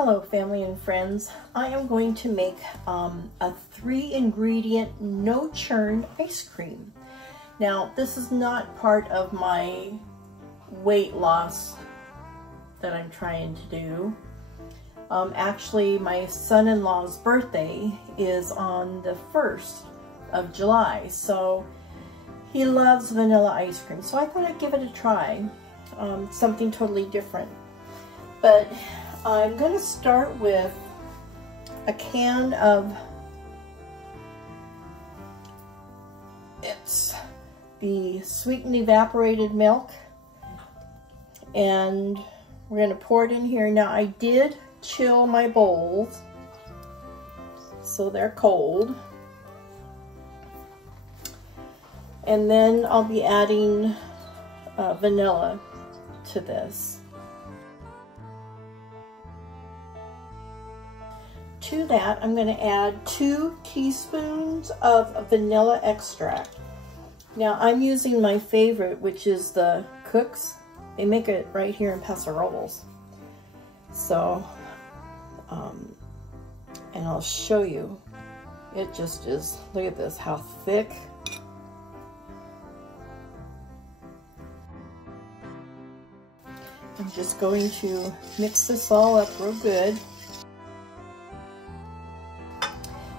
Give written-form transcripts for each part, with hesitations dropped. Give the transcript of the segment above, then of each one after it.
Hello family and friends. I am going to make a 3-ingredient no churn ice cream. Now this is not part of my weight loss that I'm trying to do. Actually my son-in-law's birthday is on the 1st of July, so he loves vanilla ice cream, so I thought I'd give it a try. Something totally different. But I'm going to start with a can of, it's the sweetened evaporated milk, and we're going to pour it in here. Now I did chill my bowls so they're cold, and then I'll be adding vanilla to this. To that, I'm going to add 2 teaspoons of vanilla extract. Now, I'm using my favorite, which is the Cook's. They make it right here in Paso Robles. So, and I'll show you. It just is, look at this, how thick. I'm just going to mix this all up real good.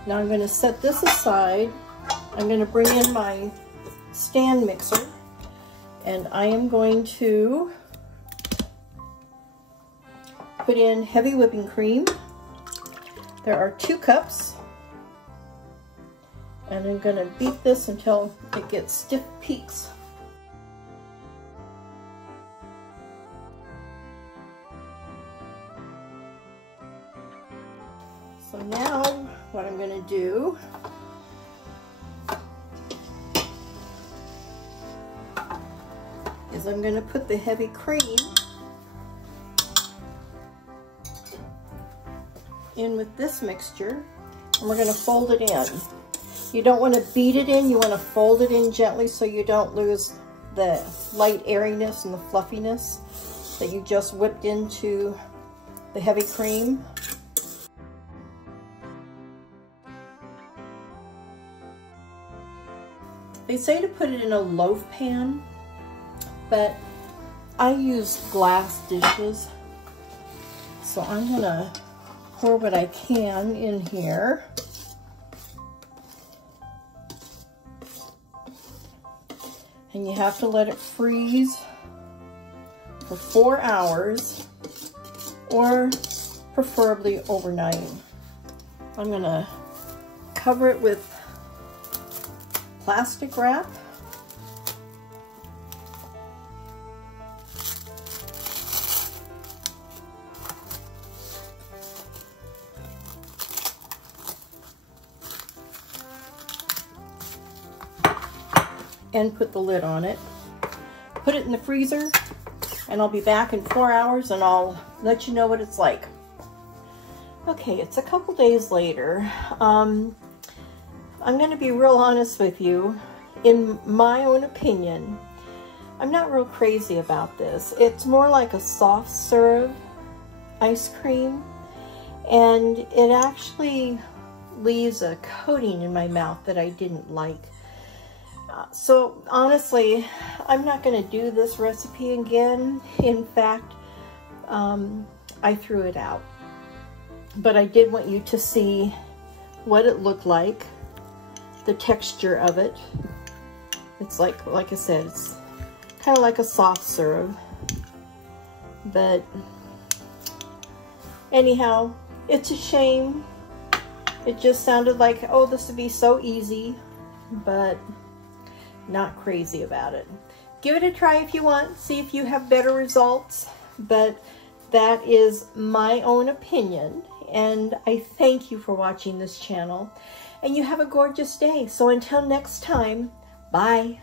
Now I'm going to set this aside. I'm going to bring in my stand mixer, and I am going to put in heavy whipping cream. There are 2 cups, and I'm going to beat this until it gets stiff peaks. So now what I'm going to do is I'm going to put the heavy cream in with this mixture, and we're going to fold it in. You don't want to beat it in, you want to fold it in gently so you don't lose the light airiness and the fluffiness that you just whipped into the heavy cream. They say to put it in a loaf pan, but I use glass dishes, so I'm gonna pour what I can in here. And you have to let it freeze for 4 hours, or preferably overnight. I'm gonna cover it with plastic wrap. And put the lid on it. Put it in the freezer, and I'll be back in 4 hours and I'll let you know what it's like. Okay, it's a couple days later. I'm going to be real honest with you. In my own opinion, I'm not real crazy about this. It's more like a soft serve ice cream, and it actually leaves a coating in my mouth that I didn't like. So honestly, I'm not going to do this recipe again. In fact, I threw it out. But I did want you to see what it looked like. The texture of it. It's like I said, it's kind of like a soft serve. But anyhow, it's a shame. It just sounded like, oh, this would be so easy, but not crazy about it. Give it a try if you want, see if you have better results, but that is my own opinion, and I thank you for watching this channel. And you have a gorgeous day. So until next time, bye.